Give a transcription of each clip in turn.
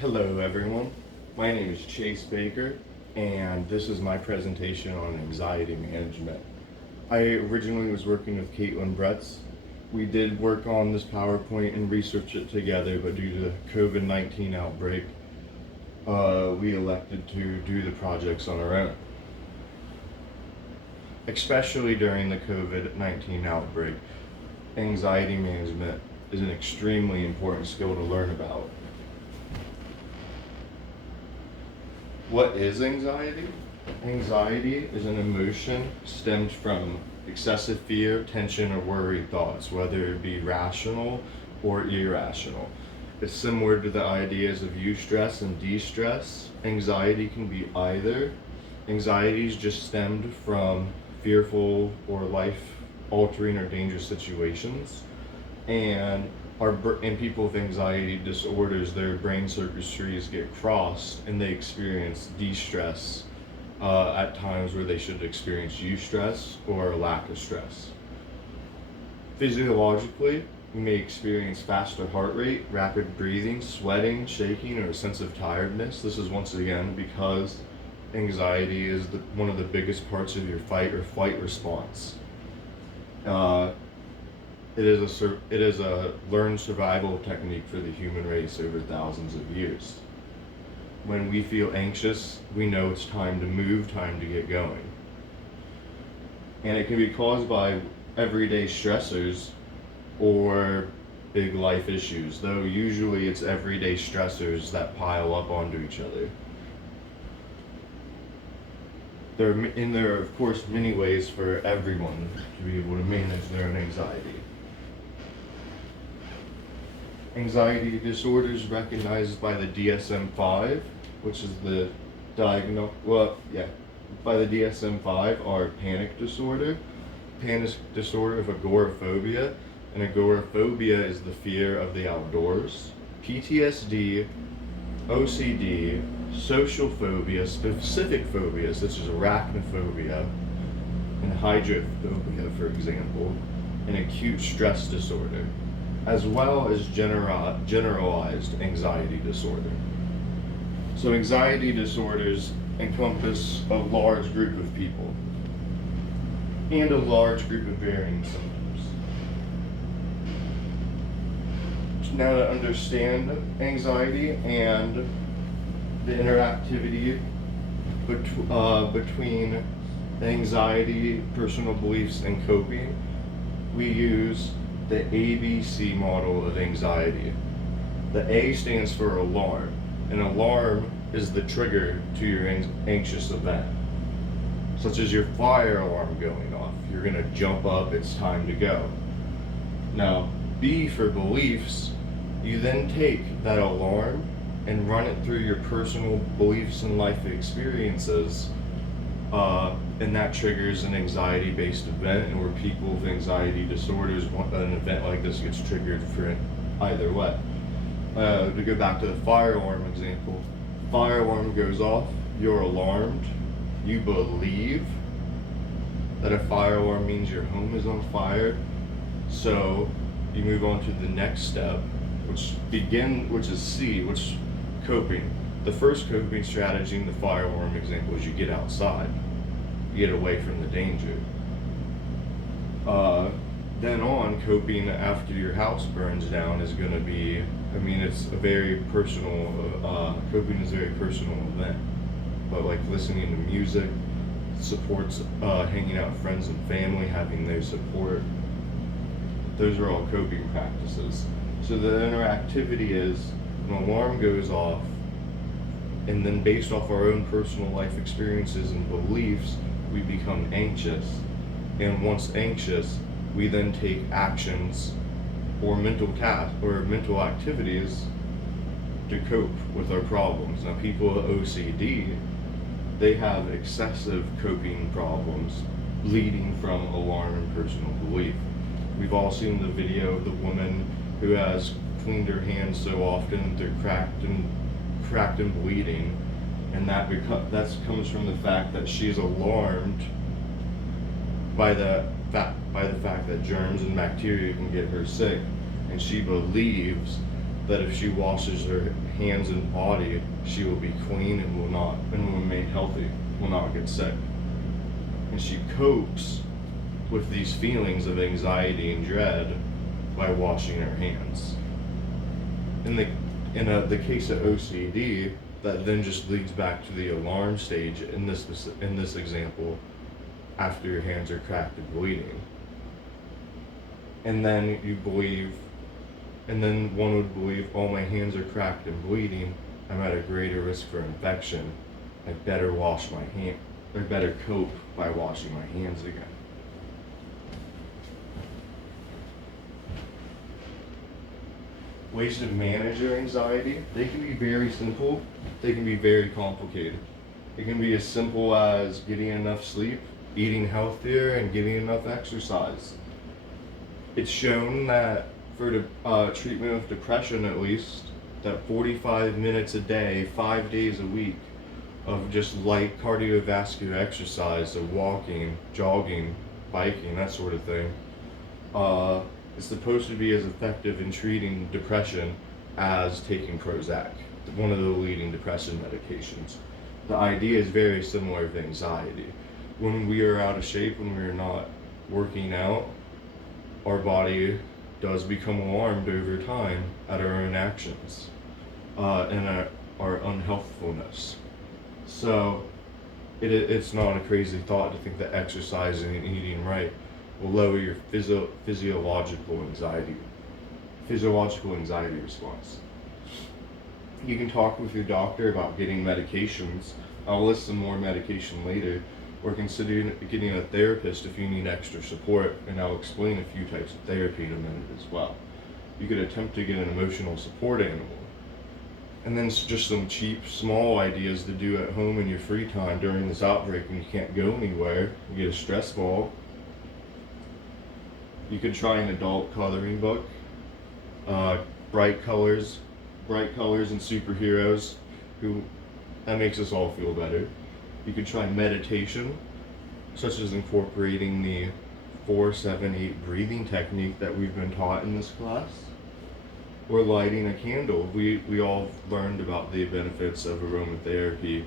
Hello everyone, my name is Chase Baker and this is my presentation on anxiety management. I originally was working with Caitlin Bretz. We did work on this PowerPoint and research it together, but due to the COVID-19 outbreak, we elected to do the projects on our own. Especially during the COVID-19 outbreak, anxiety management is an extremely important skill to learn about. What is anxiety? Anxiety is an emotion stemmed from excessive fear, tension, or worried thoughts, whether it be rational or irrational. It's similar to the ideas of eustress and de-stress. Anxiety can be either. Anxiety is just stemmed from fearful or life-altering or dangerous situations, and people with anxiety disorders, their brain circuitries get crossed and they experience de-stress at times where they should experience eustress or a lack of stress. Physiologically, you may experience faster heart rate, rapid breathing, sweating, shaking, or a sense of tiredness. This is once again because anxiety is one of the biggest parts of your fight or flight response. It is a learned survival technique for the human race over thousands of years. When we feel anxious, we know it's time to move, time to get going. And it can be caused by everyday stressors or big life issues, though usually it's everyday stressors that pile up onto each other. There are, of course, many ways for everyone to be able to manage their own anxiety. Anxiety disorders recognized by the DSM-5, which is the by the DSM-5 are panic disorder of agoraphobia, and agoraphobia is the fear of the outdoors, PTSD, OCD, social phobia, specific phobias such as arachnophobia and hydrophobia, for example, and acute stress disorder, as well as generalized anxiety disorder. So anxiety disorders encompass a large group of people and a large group of varying symptoms. Now, to understand anxiety and the interactivity between anxiety, personal beliefs, and coping, we use the ABC model of anxiety. The A stands for alarm. An alarm is the trigger to your anxious event, such as your fire alarm going off. You're gonna jump up, it's time to go. Now, B for beliefs, you then take that alarm and run it through your personal beliefs and life experiences, and that triggers an anxiety-based event, and where people with anxiety disorders, an event like this gets triggered for either way. To go back to the fire alarm example, fire alarm goes off, you're alarmed, you believe that a fire alarm means your home is on fire, so you move on to the next step, which is C, which coping. The first coping strategy in the fire alarm example is you get outside. You get away from the danger. Then on, coping after your house burns down is going to be, it's a very personal, coping is a very personal event. But like listening to music, supports, hanging out with friends and family, having their support, those are all coping practices. So the interactivity is, an alarm goes off, and then based off our own personal life experiences and beliefs, we become anxious. And once anxious, we then take actions or mental tasks or mental activities to cope with our problems. Now, people with OCD, they have excessive coping problems leading from alarm and personal belief. We've all seen the video of the woman who has cleaned her hands so often they're cracked and bleeding, and that comes from the fact that she's alarmed by the fact that germs and bacteria can get her sick, and she believes that if she washes her hands and body, she will be clean and will remain healthy, will not get sick. And she copes with these feelings of anxiety and dread by washing her hands. In the case of OCD, that then just leads back to the alarm stage in this example, after your hands are cracked and bleeding. And then one would believe, oh, my hands are cracked and bleeding, I'm at a greater risk for infection. I better wash my hand, or better cope by washing my hands again. Ways to manage your anxiety, they can be very simple, they can be very complicated. It can be as simple as getting enough sleep, eating healthier, and getting enough exercise. It's shown that for treatment of depression, at least, that 45 minutes a day, 5 days a week of just light cardiovascular exercise, so walking, jogging, biking, that sort of thing, is supposed to be as effective in treating depression as taking Prozac, one of the leading depression medications. The idea is very similar to anxiety. When we are out of shape, when we are not working out, our body does become alarmed over time at our own actions and our unhealthfulness. So it's not a crazy thought to think that exercising and eating right will lower your physiological anxiety response. You can talk with your doctor about getting medications. I'll list some more medication later, or consider getting a therapist if you need extra support, and I'll explain a few types of therapy in a minute as well. You could attempt to get an emotional support animal. And then just some cheap, small ideas to do at home in your free time during this outbreak when you can't go anywhere. You get a stress ball. You could try an adult coloring book. Bright colors and superheroes. That makes us all feel better. You could try meditation, such as incorporating the 4-7-8 breathing technique that we've been taught in this class, or lighting a candle. We all learned about the benefits of aromatherapy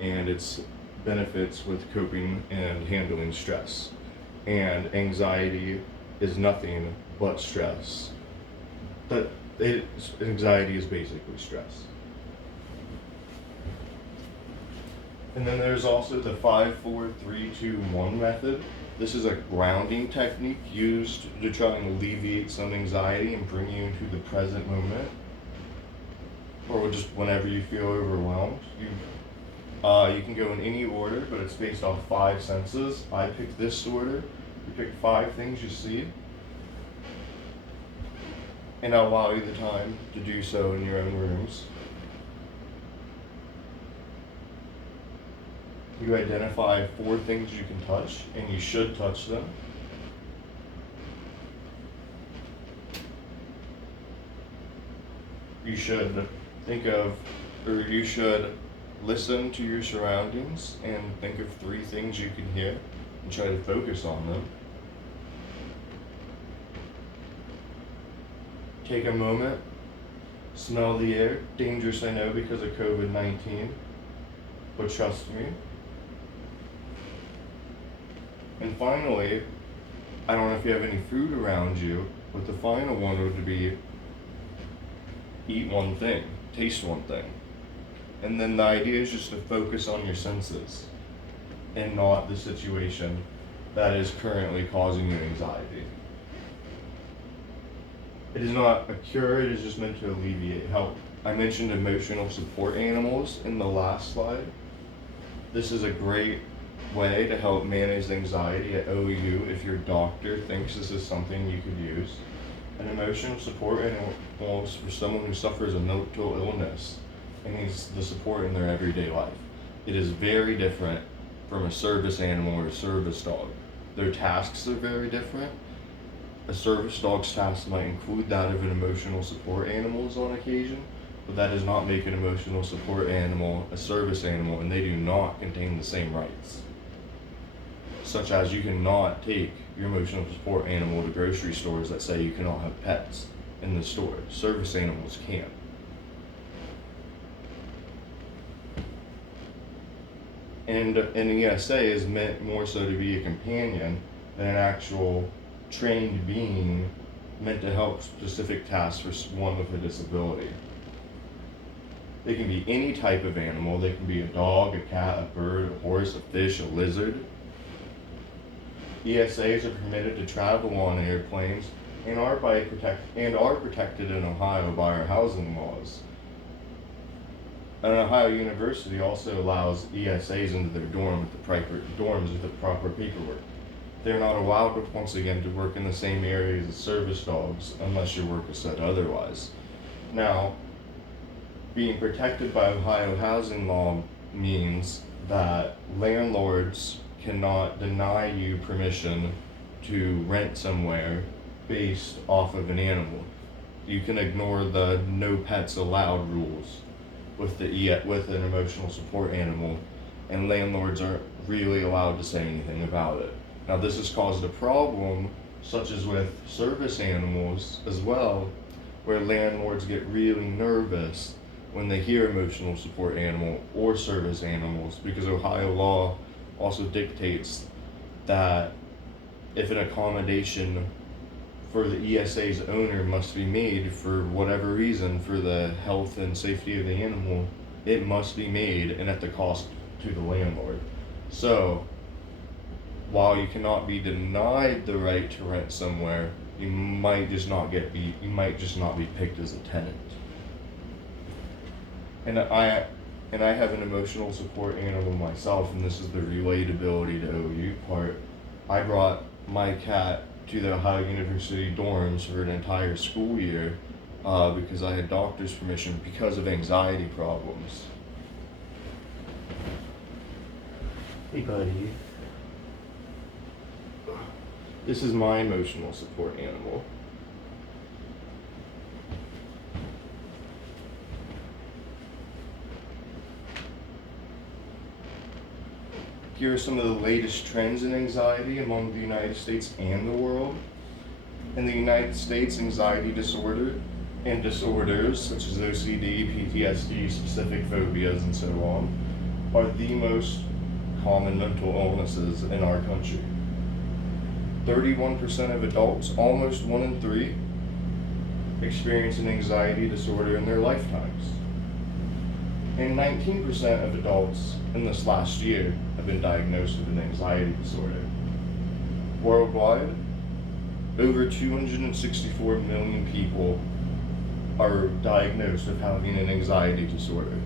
and its benefits with coping and handling stress. And anxiety is nothing but stress. Anxiety is basically stress. And then there's also the 5-4-3-2-1 method. This is a grounding technique used to try and alleviate some anxiety and bring you into the present moment, or just whenever you feel overwhelmed. You can go in any order, but it's based off 5 senses. I picked this order. You pick 5 things you see, and I'll allow you the time to do so in your own rooms. You identify 4 things you can touch, and you should touch them. You should you should listen to your surroundings and think of 3 things you can hear and try to focus on them. Take a moment, smell the air. Dangerous, I know, because of COVID-19, but trust me. And finally, I don't know if you have any food around you, but the final one would be eat one thing, taste one thing. And then the idea is just to focus on your senses and not the situation that is currently causing you anxiety. It is not a cure, it is just meant to alleviate help. I mentioned emotional support animals in the last slide. This is a great way to help manage anxiety at OU if your doctor thinks this is something you could use. An emotional support animal is for someone who suffers a mental illness and needs the support in their everyday life. It is very different from a service animal or a service dog. Their tasks are very different. A service dog's tasks might include that of an emotional support animal's on occasion, but that does not make an emotional support animal a service animal, and they do not contain the same rights. Such as you cannot take your emotional support animal to grocery stores that say you cannot have pets in the store. Service animals can't. And an ESA is meant more so to be a companion than an actual trained being meant to help specific tasks for one with a disability. They can be any type of animal. They can be a dog, a cat, a bird, a horse, a fish, a lizard. ESAs are permitted to travel on airplanes and are protected in Ohio by our housing laws. An Ohio University also allows ESAs into their dorms with the proper paperwork. They're not allowed, once again, to work in the same areas as service dogs unless your work is said otherwise. Now, being protected by Ohio housing law means that landlords cannot deny you permission to rent somewhere based off of an animal. You can ignore the no pets allowed rules with an emotional support animal, and landlords aren't really allowed to say anything about it. Now, this has caused a problem, such as with service animals as well, where landlords get really nervous when they hear emotional support animal or service animals, because Ohio law also dictates that if an accommodation for the ESA's owner must be made for whatever reason for the health and safety of the animal, it must be made and at the cost to the landlord. So, while you cannot be denied the right to rent somewhere, you might just not be picked as a tenant. And I have an emotional support animal myself, and this is the relatability to OU part. I brought my cat to the Ohio University dorms for an entire school year because I had doctor's permission because of anxiety problems. Hey, buddy. This is my emotional support animal. Here are some of the latest trends in anxiety among the United States and the world. In the United States, anxiety disorder and disorders such as OCD, PTSD, specific phobias, and so on are the most common mental illnesses in our country. 31% of adults, almost 1 in 3, experience an anxiety disorder in their lifetimes. And 19% of adults in this last year have been diagnosed with an anxiety disorder. Worldwide, over 264 million people are diagnosed with having an anxiety disorder.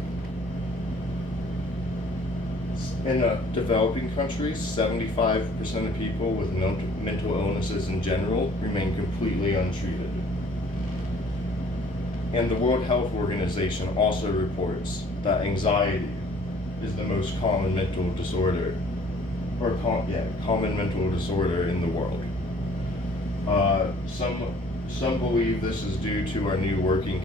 In developing countries, 75% of people with mental illnesses in general remain completely untreated. And the World Health Organization also reports that anxiety is the most common mental disorder, common mental disorder in the world. Some believe this is due to our new working